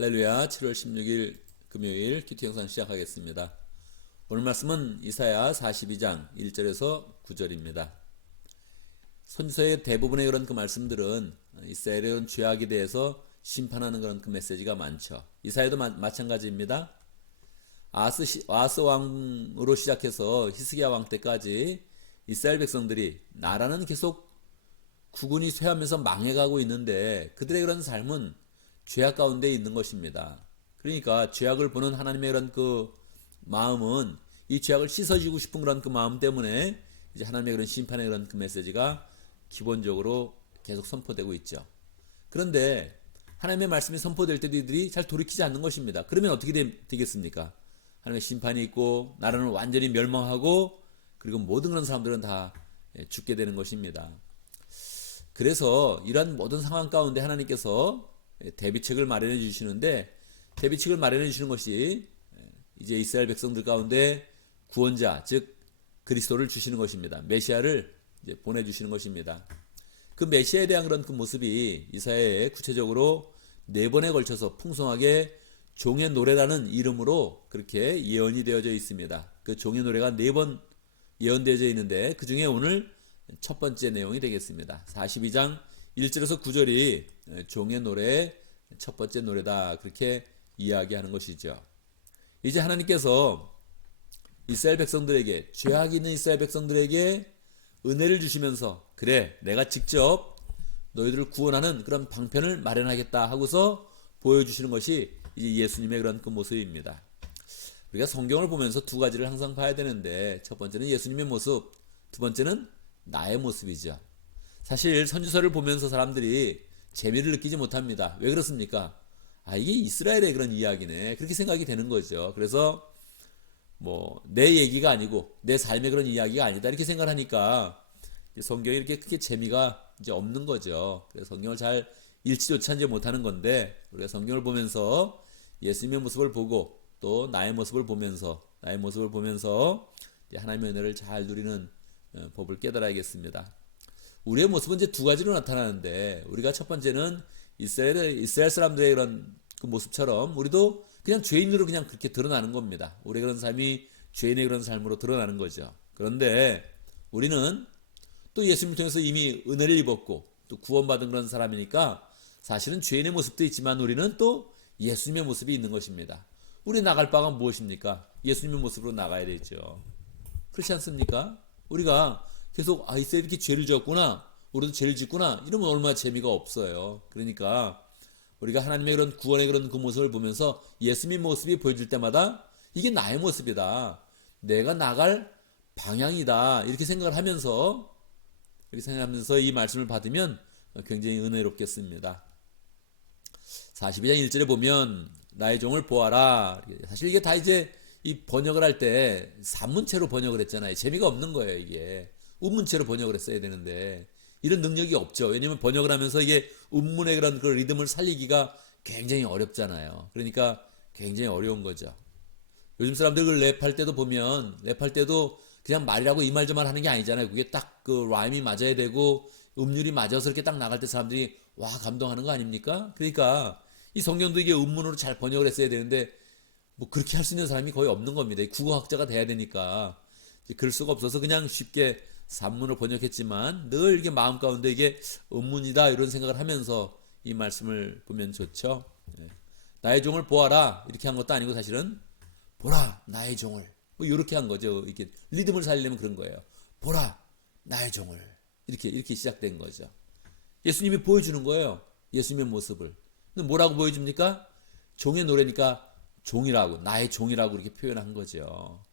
할렐루야. 7월 16일 금요일 큐티 영상 시작하겠습니다. 오늘 말씀은 이사야 42장 1절에서 9절입니다. 선지서의 대부분의 그런 그 말씀들은 이스라엘의 그런 죄악에 대해서 심판하는 그런 그 메시지가 많죠. 이사야도 마찬가지입니다. 아하스 왕으로 시작해서 히스기야 왕 때까지 이스라엘 백성들이 나라는 계속 국운이 쇠하면서 망해가고 있는데 그들의 그런 삶은 죄악 가운데 있는 것입니다. 그러니까 죄악을 보는 하나님의 그런 그 마음은 이 죄악을 씻어주고 싶은 그런 그 마음 때문에 이제 하나님의 그런 심판의 그런 그 메시지가 기본적으로 계속 선포되고 있죠. 그런데 하나님의 말씀이 선포될 때도 이들이 잘 돌이키지 않는 것입니다. 그러면 어떻게 되겠습니까? 하나님의 심판이 있고 나라는 완전히 멸망하고 그리고 모든 그런 사람들은 다 죽게 되는 것입니다. 그래서 이러한 모든 상황 가운데 하나님께서 대비책을 마련해 주시는데, 대비책을 마련해 주시는 것이 이제 이스라엘 백성들 가운데 구원자, 즉 그리스도를 주시는 것입니다. 메시아를 이제 보내주시는 것입니다. 그 메시아에 대한 그런 그 모습이 이사야에 구체적으로 4번에 걸쳐서 풍성하게 종의 노래라는 이름으로 그렇게 예언이 되어져 있습니다. 그 종의 노래가 4번 예언되어져 있는데 그 중에 오늘 첫 번째 내용이 되겠습니다. 42장 1절에서 9절이 종의 노래의 첫 번째 노래다, 그렇게 이야기하는 것이죠. 이제 하나님께서 이스라엘 백성들에게, 죄악이 있는 이스라엘 백성들에게 은혜를 주시면서 그래 내가 직접 너희들을 구원하는 그런 방편을 마련하겠다 하고서 보여주시는 것이 이제 예수님의 그런 그 모습입니다. 우리가 성경을 보면서 두 가지를 항상 봐야 되는데, 첫 번째는 예수님의 모습, 두 번째는 나의 모습이죠. 사실 선지서를 보면서 사람들이 재미를 느끼지 못합니다. 왜 그렇습니까? 이게 이스라엘의 그런 이야기네, 그렇게 생각이 되는 거죠. 그래서 내 얘기가 아니고 내 삶의 그런 이야기가 아니다, 이렇게 생각하니까 성경이 이렇게 크게 재미가 이제 없는 거죠. 그래서 성경을 잘 읽지조차 이제 못하는 건데, 우리가 성경을 보면서 예수님의 모습을 보고 또 나의 모습을 보면서 하나님의 은혜를 잘 누리는 법을 깨달아야겠습니다. 우리의 모습은 이제 두 가지로 나타나는데, 우리가 첫 번째는 이스라엘 사람들의 그런 그 모습처럼 우리도 그냥 죄인으로 그냥 그렇게 드러나는 겁니다. 우리의 그런 삶이 죄인의 그런 삶으로 드러나는 거죠. 그런데 우리는 또 예수님을 통해서 이미 은혜를 입었고 또 구원받은 그런 사람이니까 사실은 죄인의 모습도 있지만 우리는 또 예수님의 모습이 있는 것입니다. 우리 나갈 바가 무엇입니까? 예수님의 모습으로 나가야 되죠. 그렇지 않습니까? 우리가 계속 이스라엘이 이렇게 죄를 지었구나, 우리도 죄를 짓구나, 이러면 얼마나 재미가 없어요. 그러니까 우리가 하나님의 그런 구원의 그런 그 모습을 보면서 예수님의 모습이 보여줄 때마다 이게 나의 모습이다, 내가 나갈 방향이다, 이렇게 생각을 하면서 이 말씀을 받으면 굉장히 은혜롭겠습니다. 42장 1절에 보면 나의 종을 보아라. 사실 이게 다 이제 이 번역을 할 때 산문체로 번역을 했잖아요. 재미가 없는 거예요. 이게 운문체로 번역을 했어야 되는데 이런 능력이 없죠. 왜냐하면 번역을 하면서 이게 운문의 그런 그 리듬을 살리기가 굉장히 어렵잖아요. 그러니까 굉장히 어려운 거죠. 요즘 사람들 그 랩할 때도 보면, 랩할 때도 그냥 말이라고 이 말 저 말 하는 게 아니잖아요. 그게 딱 그 라임이 맞아야 되고 음률이 맞아서 이렇게 딱 나갈 때 사람들이 와 감동하는 거 아닙니까? 그러니까 이 성경도 이게 음문으로 잘 번역을 했어야 되는데 그렇게 할 수 있는 사람이 거의 없는 겁니다. 국어학자가 돼야 되니까 그럴 수가 없어서 그냥 쉽게 산문을 번역했지만 늘 이게 마음 가운데 이게 음문이다 이런 생각을 하면서 이 말씀을 보면 좋죠. 나의 종을 보아라 이렇게 한 것도 아니고 사실은 보라 나의 종을, 이렇게 한 거죠. 이렇게 리듬을 살리려면 그런 거예요. 보라 나의 종을, 이렇게 시작된 거죠. 예수님이 보여주는 거예요. 예수님의 모습을. 근데 뭐라고 보여줍니까? 종의 노래니까 종이라고, 나의 종이라고 이렇게 표현한 거죠.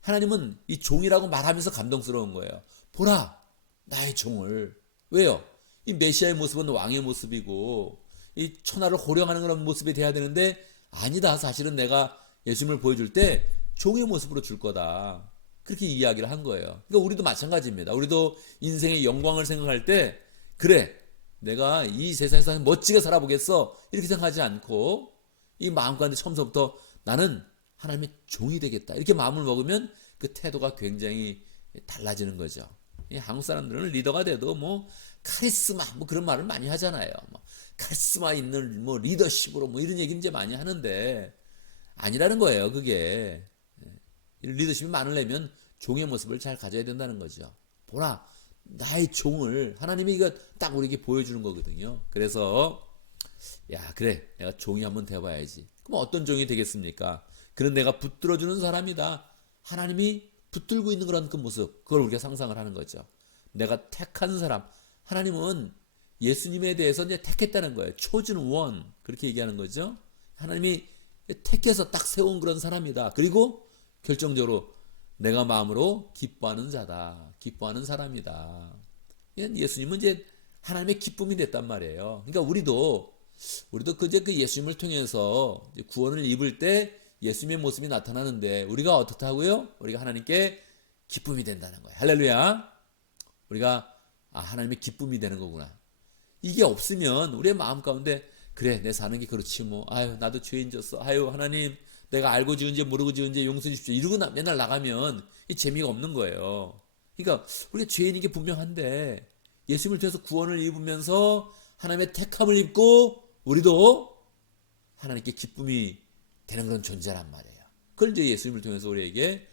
하나님은 이 종이라고 말하면서 감동스러운 거예요. 보라 나의 종을. 왜요? 이 메시아의 모습은 왕의 모습이고 이 천하를 호령하는 그런 모습이 돼야 되는데 아니다, 사실은 내가 예수님을 보여줄 때 종의 모습으로 줄 거다, 그렇게 이야기를 한 거예요. 그러니까 우리도 마찬가지입니다. 우리도 인생의 영광을 생각할 때 그래 내가 이 세상에서 멋지게 살아보겠어 이렇게 생각하지 않고 이 마음 가운데 처음부터 나는 하나님의 종이 되겠다 이렇게 마음을 먹으면 그 태도가 굉장히 달라지는 거죠. 이 한국 사람들은 리더가 돼도 뭐 카리스마 뭐 그런 말을 많이 하잖아요. 뭐 카리스마 있는 뭐 리더십으로 뭐 이런 얘기 이제 많이 하는데 아니라는 거예요. 그게 리더십이 많으려면 종의 모습을 잘 가져야 된다는 거죠. 보라, 나의 종을 하나님이 이거 딱 우리에게 보여주는 거거든요. 그래서 야 그래 내가 종이 한번 돼봐야지. 그럼 어떤 종이 되겠습니까? 그는 내가 붙들어주는 사람이다. 하나님이 붙들고 있는 그런 그 모습, 그걸 우리가 상상을 하는 거죠. 내가 택한 사람, 하나님은 예수님에 대해서 이제 택했다는 거예요. chosen one 그렇게 얘기하는 거죠. 하나님이 택해서 딱 세운 그런 사람이다. 그리고 결정적으로 내가 마음으로 기뻐하는 자다. 기뻐하는 사람이다. 예수님은 이제 하나님의 기쁨이 됐단 말이에요. 그러니까 우리도 이제 그 예수님을 통해서 구원을 입을 때 예수님의 모습이 나타나는데 우리가 어떻다고요? 우리가 하나님께 기쁨이 된다는 거예요. 할렐루야. 우리가 하나님의 기쁨이 되는 거구나. 이게 없으면 우리의 마음 가운데 그래 내 사는 게 그렇지 뭐 아유 나도 죄인 졌어 아유 하나님 내가 알고 지은지 모르고 지은지 용서해 주십시오 이러고 맨날 나가면 이 재미가 없는 거예요. 그러니까 우리가 죄인인 게 분명한데 예수님을 통해서 구원을 입으면서 하나님의 택함을 입고 우리도 하나님께 기쁨이 되는 그런 존재란 말이에요. 그걸 이제 예수님을 통해서 우리에게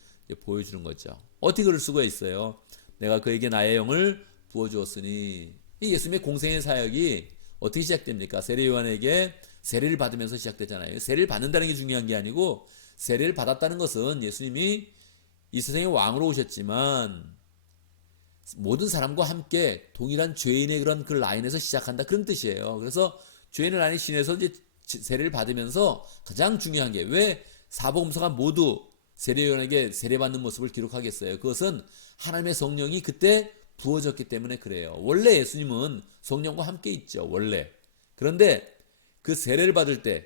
보여주는 거죠. 어떻게 그럴 수가 있어요? 내가 그에게 나의 영을 부어주었으니. 이 예수님의 공생의 사역이 어떻게 시작됩니까? 세례 요한에게 세례를 받으면서 시작되잖아요. 세례를 받는다는 게 중요한 게 아니고 세례를 받았다는 것은 예수님이 이 세상의 왕으로 오셨지만 모든 사람과 함께 동일한 죄인의 그런 그 라인에서 시작한다 그런 뜻이에요. 그래서 죄인의 라인 신에서 이제 세례를 받으면서 가장 중요한 게 왜 사복음서가 모두 세례 요한에게 세례받는 모습을 기록하겠어요? 그것은 하나님의 성령이 그때 부어졌기 때문에 그래요. 원래 예수님은 성령과 함께 있죠. 원래. 그런데 그 세례를 받을 때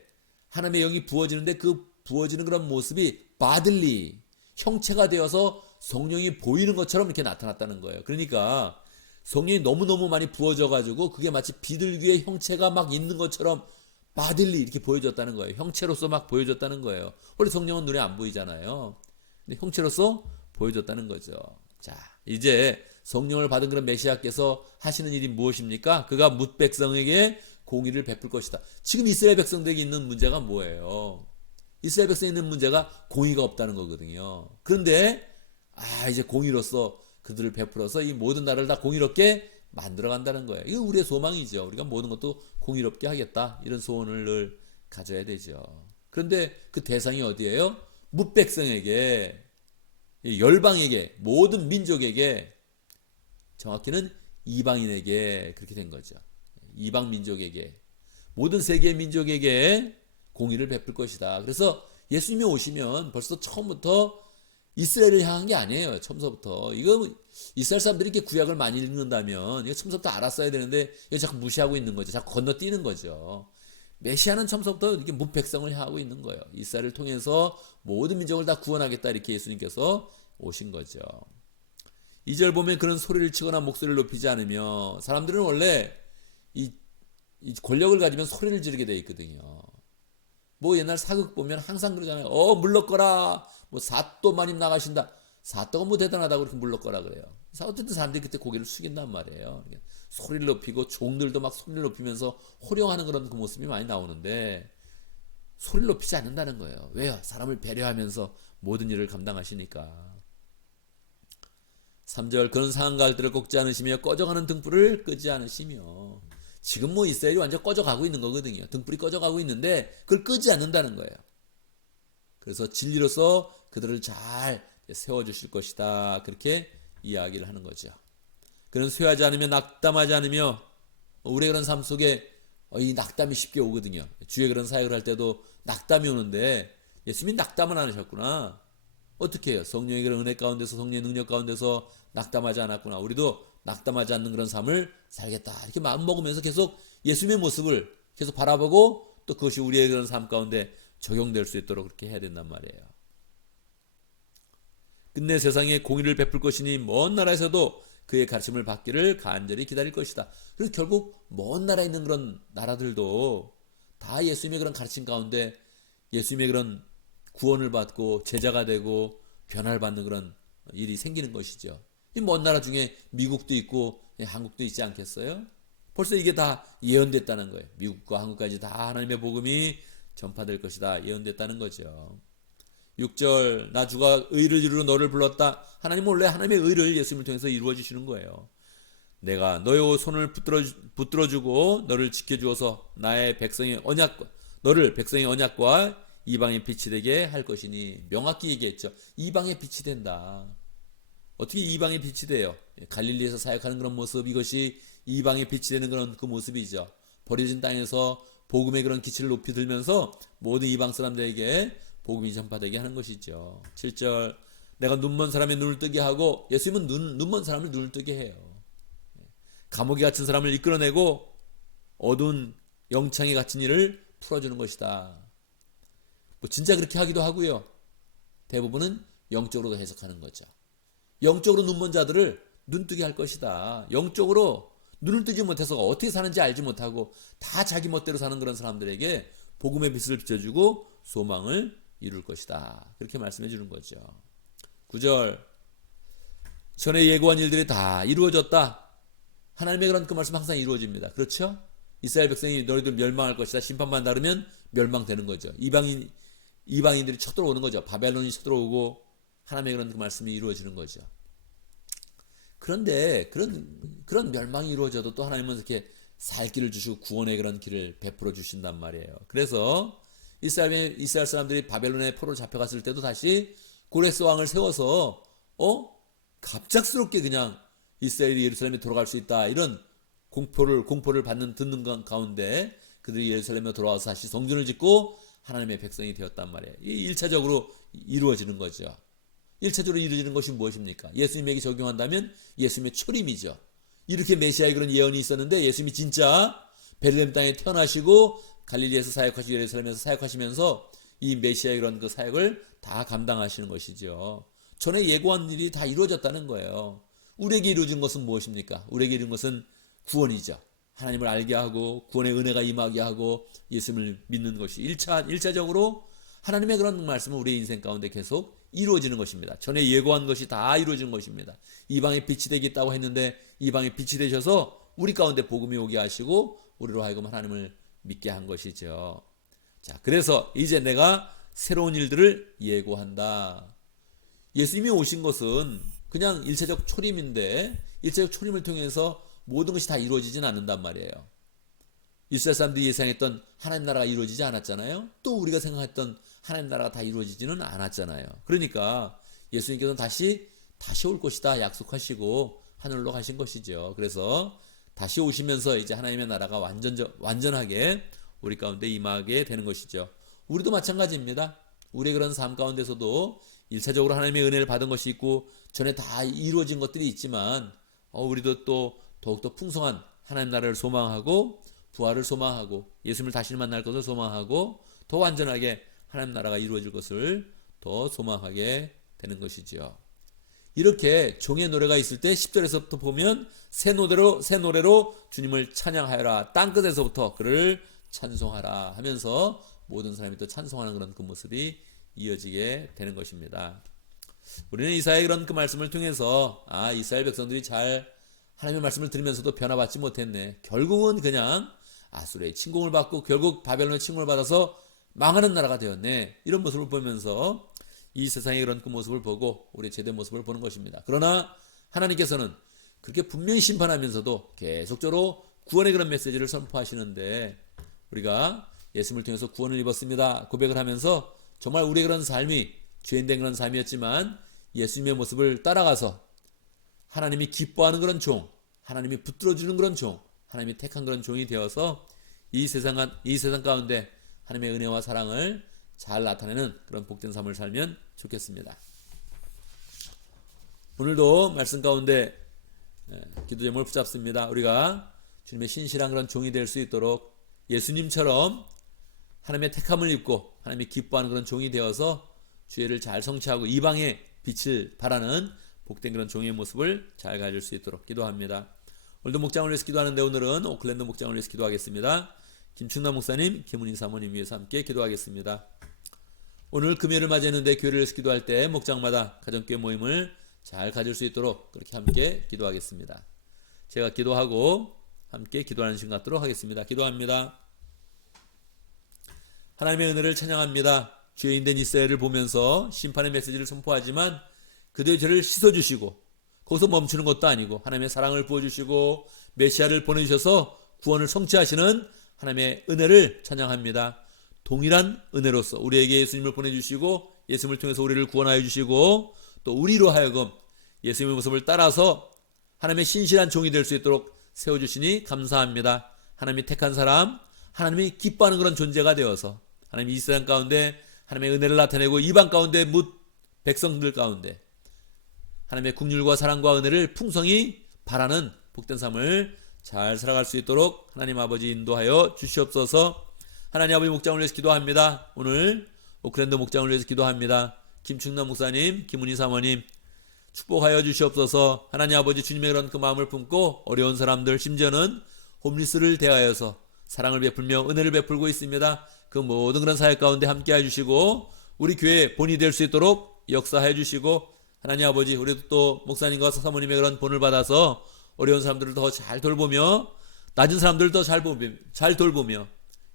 하나님의 영이 부어지는데 그 부어지는 그런 모습이 바들리 형체가 되어서 성령이 보이는 것처럼 이렇게 나타났다는 거예요. 그러니까 성령이 너무너무 많이 부어져가지고 그게 마치 비둘기의 형체가 막 있는 것처럼 바들리 이렇게 보여졌다는 거예요. 형체로서 막 보여졌다는 거예요. 원래 성령은 눈에 안 보이잖아요. 근데 형체로서 보여졌다는 거죠. 자, 이제 성령을 받은 그런 메시아께서 하시는 일이 무엇입니까? 그가 뭇 백성에게 공의를 베풀 것이다. 지금 이스라엘 백성들에게 있는 문제가 뭐예요? 이스라엘 백성에 있는 문제가 공의가 없다는 거거든요. 그런데 이제 공의로서 그들을 베풀어서 이 모든 나라를 다 공의롭게 만들어 간다는 거예요. 이거 우리의 소망이죠. 우리가 모든 것도 공의롭게 하겠다. 이런 소원을 늘 가져야 되죠. 그런데 그 대상이 어디예요? 뭇 백성에게, 열방에게, 모든 민족에게, 정확히는 이방인에게 그렇게 된 거죠. 이방 민족에게, 모든 세계 민족에게 공의를 베풀 것이다. 그래서 예수님이 오시면 벌써 처음부터 이스라엘을 향한 게 아니에요. 처음부터. 이거 이스라엘 사람들이 이렇게 구약을 많이 읽는다면 이거 처음부터 알았어야 되는데 이거 자꾸 무시하고 있는 거죠. 자꾸 건너뛰는 거죠. 메시아는 처음부터 이렇게 뭇 백성을 향하고 있는 거예요. 이스라엘을 통해서 모든 민족을 다 구원하겠다 이렇게 예수님께서 오신 거죠. 2절 보면 그런 소리를 치거나 목소리를 높이지 않으며 사람들은 원래 이 권력을 가지면 소리를 지르게 돼 있거든요. 뭐 옛날 사극 보면 항상 그러잖아요. 물러거라. 뭐 사또 마님 나가신다. 사또가 뭐 대단하다고 그렇게 물러거라 그래요. 어쨌든 사람들이 그때 고개를 숙인단 말이에요. 소리를 높이고 종들도 막 소리를 높이면서 호령하는 그런 그 모습이 많이 나오는데 소리를 높이지 않는다는 거예요. 왜요? 사람을 배려하면서 모든 일을 감당하시니까. 3절 그런 상황과 갈대를 꺾지 않으시며 꺼져가는 등불을 끄지 않으시며. 지금 뭐 이스라엘이 완전 꺼져가고 있는 거거든요. 등불이 꺼져가고 있는데 그걸 끄지 않는다는 거예요. 그래서 진리로서 그들을 잘 세워주실 것이다. 그렇게 이야기를 하는 거죠. 그는 쇠하지 않으며 낙담하지 않으며 우리의 그런 삶 속에 이 낙담이 쉽게 오거든요. 주의 그런 사역을 할 때도 낙담이 오는데 예수님이 낙담을 안 하셨구나. 어떻게 해요? 성령의 그런 은혜 가운데서 성령의 능력 가운데서 낙담하지 않았구나. 우리도 낙담하지 않는 그런 삶을 살겠다. 이렇게 마음 먹으면서 계속 예수님의 모습을 계속 바라보고 또 그것이 우리의 그런 삶 가운데 적용될 수 있도록 그렇게 해야 된단 말이에요. 끝내 세상에 공의를 베풀 것이니 먼 나라에서도 그의 가르침을 받기를 간절히 기다릴 것이다. 그래서 결국 먼 나라에 있는 그런 나라들도 다 예수님의 그런 가르침 가운데 예수님의 그런 구원을 받고 제자가 되고 변화를 받는 그런 일이 생기는 것이죠. 이 먼 나라 중에 미국도 있고 한국도 있지 않겠어요? 벌써 이게 다 예언됐다는 거예요. 미국과 한국까지 다 하나님의 복음이 전파될 것이다. 예언됐다는 거죠. 6절, 나 주가 의를 이루러 너를 불렀다. 하나님 원래 하나님의 의를 예수님을 통해서 이루어 주시는 거예요. 내가 너의 손을 붙들어주고 너를 지켜주어서 나의 백성의 언약과 너를 백성의 언약과 이방의 빛이 되게 할 것이니. 명확히 얘기했죠. 이방의 빛이 된다. 어떻게 이방의 빛이 돼요? 갈릴리에서 사역하는 그런 모습, 이것이 이방의 빛이 되는 그런 그 모습이죠. 버려진 땅에서 복음의 그런 기치를 높이 들면서 모든 이방 사람들에게 복음이 전파되게 하는 것이죠. 7절, 내가 눈먼 사람의 눈을 뜨게 하고. 예수님은 눈먼 사람을 눈을 뜨게 해요. 감옥에 갇힌 사람을 이끌어내고 어두운 영창에 갇힌 이를 풀어주는 것이다. 뭐 진짜 그렇게 하기도 하고요. 대부분은 영적으로 해석하는 거죠. 영적으로 눈먼 자들을 눈뜨게 할 것이다. 영적으로 눈을 뜨지 못해서 어떻게 사는지 알지 못하고 다 자기 멋대로 사는 그런 사람들에게 복음의 빛을 비춰주고 소망을 이룰 것이다. 그렇게 말씀해 주는 거죠. 9절, 전에 예고한 일들이 다 이루어졌다. 하나님의 그런 그 말씀 항상 이루어집니다. 그렇죠? 이스라엘 백성이 너희들 멸망할 것이다. 심판만 다르면 멸망되는 거죠. 이방인들이 쳐들어오는 거죠. 바벨론이 쳐들어오고 하나님의 그런 그 말씀이 이루어지는 거죠. 그런데 그런 멸망이 이루어져도 또 하나님은 이렇게 살 길을 주시고 구원의 그런 길을 베풀어 주신단 말이에요. 그래서 이스라엘 사람들이 바벨론의 포로로 잡혀갔을 때도 다시 고레스 왕을 세워서 갑작스럽게 그냥 이스라엘이 예루살렘에 돌아갈 수 있다. 이런 공포를 듣는 가운데 그들이 예루살렘에 돌아와서 다시 성전을 짓고 하나님의 백성이 되었단 말이에요. 이 1차적으로 이루어지는 거죠. 1차적으로 이루어지는 것이 무엇입니까? 예수님에게 적용한다면 예수님의 초림이죠. 이렇게 메시아의 그런 예언이 있었는데 예수님이 진짜 베들레헴 땅에 태어나시고 갈릴리에서 사역하시고 예루살렘에서 사역하시면서 이 메시아의 그런 그 사역을 다 감당하시는 것이죠. 전에 예고한 일이 다 이루어졌다는 거예요. 우리에게 이루어진 것은 무엇입니까? 우리에게 이루어진 것은 구원이죠. 하나님을 알게 하고 구원의 은혜가 임하게 하고 예수님을 믿는 것이 1차적으로 하나님의 그런 말씀은 우리의 인생 가운데 계속 이루어지는 것입니다. 전에 예고한 것이 다 이루어진 것입니다. 이방의 빛이 되겠다고 했는데 이방의 빛이 되셔서 우리 가운데 복음이 오게 하시고 우리로 하여금 하나님을 믿게 한 것이죠. 자, 그래서 이제 내가 새로운 일들을 예고한다. 예수님이 오신 것은 그냥 일차적 초림인데 일차적 초림을 통해서 모든 것이 다 이루어지진 않는단 말이에요. 이스라엘 사람들이 예상했던 하나님 나라가 이루어지지 않았잖아요. 또 우리가 생각했던 하나님 나라가 다 이루어지지는 않았잖아요. 그러니까 예수님께서는 다시 올 것이다 약속하시고 하늘로 가신 것이죠. 그래서 다시 오시면서 이제 하나님의 나라가 완전하게 우리 가운데 임하게 되는 것이죠. 우리도 마찬가지입니다. 우리의 그런 삶 가운데서도 1차적으로 하나님의 은혜를 받은 것이 있고 전에 다 이루어진 것들이 있지만 우리도 또 더욱더 풍성한 하나님 나라를 소망하고 부활을 소망하고 예수님을 다시 만날 것을 소망하고 더 완전하게 하나님 나라가 이루어질 것을 더 소망하게 되는 것이죠. 이렇게 종의 노래가 있을 때 10절에서부터 보면 새 노래로 주님을 찬양하여라. 땅끝에서부터 그를 찬송하라 하면서 모든 사람이 또 찬송하는 그런 그 모습이 이어지게 되는 것입니다. 우리는 이사야의 그런 그 말씀을 통해서 이스라엘 백성들이 잘 하나님의 말씀을 들으면서도 변화받지 못했네. 결국은 그냥 아수르의 침공을 받고 결국 바벨론의 침공을 받아서 망하는 나라가 되었네. 이런 모습을 보면서 이 세상의 그런 그 모습을 보고 우리의 제대 모습을 보는 것입니다. 그러나 하나님께서는 그렇게 분명히 심판하면서도 계속적으로 구원의 그런 메시지를 선포하시는데 우리가 예수님을 통해서 구원을 입었습니다 고백을 하면서 정말 우리의 그런 삶이 죄인된 그런 삶이었지만 예수님의 모습을 따라가서 하나님이 기뻐하는 그런 종, 하나님이 붙들어주는 그런 종, 하나님이 택한 그런 종이 되어서 이 세상 가운데 하나님의 은혜와 사랑을 잘 나타내는 그런 복된 삶을 살면 좋겠습니다. 오늘도 말씀 가운데 기도 제목을 붙잡습니다. 우리가 주님의 신실한 그런 종이 될 수 있도록 예수님처럼 하나님의 택함을 입고 하나님이 기뻐하는 그런 종이 되어서 주의를 잘 성취하고 이방의 빛을 발하는 복된 그런 종의 모습을 잘 가질 수 있도록 기도합니다. 오늘도 목장을 위해서 기도하는데 오늘은 오클랜드 목장을 위해서 기도하겠습니다. 김충남 목사님, 김은희 사모님 위해서 함께 기도하겠습니다. 오늘 금요일을 맞이했는데 교회를 위해서 기도할 때 목장마다 가정교회 모임을 잘 가질 수 있도록 그렇게 함께 기도하겠습니다. 제가 기도하고 함께 기도하는 시간 갖도록 하겠습니다. 기도합니다. 하나님의 은혜를 찬양합니다. 죄인된 이스라엘을 보면서 심판의 메시지를 선포하지만 그들의 죄를 씻어주시고 거기서 멈추는 것도 아니고 하나님의 사랑을 부어주시고 메시아를 보내주셔서 구원을 성취하시는 하나님의 은혜를 찬양합니다. 동일한 은혜로서 우리에게 예수님을 보내주시고 예수님을 통해서 우리를 구원하여 주시고 또 우리로 하여금 예수님의 모습을 따라서 하나님의 신실한 종이 될 수 있도록 세워주시니 감사합니다. 하나님이 택한 사람, 하나님이 기뻐하는 그런 존재가 되어서 하나님이 이스라엘 가운데 하나님의 은혜를 나타내고 이방 가운데 묻 백성들 가운데 하나님의 국률과 사랑과 은혜를 풍성히 바라는 복된 삶을 잘 살아갈 수 있도록 하나님 아버지 인도하여 주시옵소서. 하나님 아버지 목장을 위해서 기도합니다. 오늘 오클랜드 목장을 위해서 기도합니다. 김충남 목사님, 김은희 사모님 축복하여 주시옵소서. 하나님 아버지 주님의 그런 그 마음을 품고 어려운 사람들 심지어는 홈리스를 대하여서 사랑을 베풀며 은혜를 베풀고 있습니다. 그 모든 그런 사역 가운데 함께해 주시고 우리 교회의 본이 될 수 있도록 역사해 주시고 하나님 아버지 우리도 또 목사님과 사모님의 그런 본을 받아서 어려운 사람들을 더 잘 돌보며 낮은 사람들을 더 잘 돌보며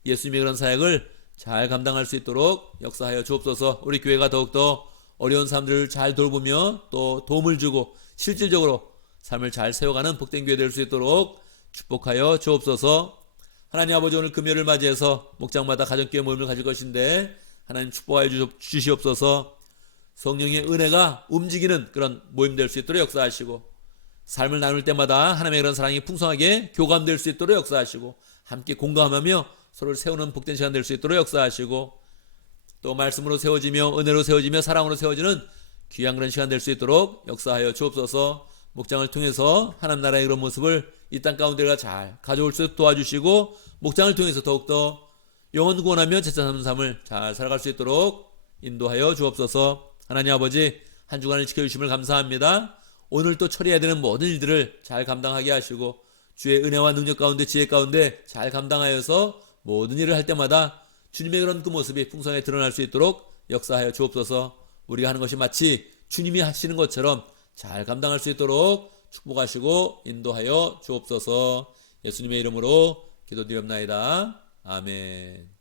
예수님의 그런 사역을 잘 감당할 수 있도록 역사하여 주옵소서. 우리 교회가 더욱더 어려운 사람들을 잘 돌보며 또 도움을 주고 실질적으로 삶을 잘 세워가는 복된 교회 될 수 있도록 축복하여 주옵소서. 하나님 아버지 오늘 금요일을 맞이해서 목장마다 가정교회 모임을 가질 것인데 하나님 축복하여 주시옵소서. 성령의 은혜가 움직이는 그런 모임 될 수 있도록 역사하시고 삶을 나눌 때마다 하나님의 그런 사랑이 풍성하게 교감될 수 있도록 역사하시고 함께 공감하며 서로를 세우는 복된 시간 될 수 있도록 역사하시고 또 말씀으로 세워지며 은혜로 세워지며 사랑으로 세워지는 귀한 그런 시간 될 수 있도록 역사하여 주옵소서. 목장을 통해서 하나님 나라의 그런 모습을 이 땅 가운데가 잘 가져올 수 있도록 도와주시고 목장을 통해서 더욱더 영혼 구원하며 제자 삼는 삶을 잘 살아갈 수 있도록 인도하여 주옵소서. 하나님 아버지 한 주간을 지켜주심을 감사합니다. 오늘 또 처리해야 되는 모든 일들을 잘 감당하게 하시고 주의 은혜와 능력 가운데 지혜 가운데 잘 감당하여서 모든 일을 할 때마다 주님의 그런 그 모습이 풍성하게 드러날 수 있도록 역사하여 주옵소서. 우리가 하는 것이 마치 주님이 하시는 것처럼 잘 감당할 수 있도록 축복하시고 인도하여 주옵소서. 예수님의 이름으로 기도드리옵나이다. 아멘.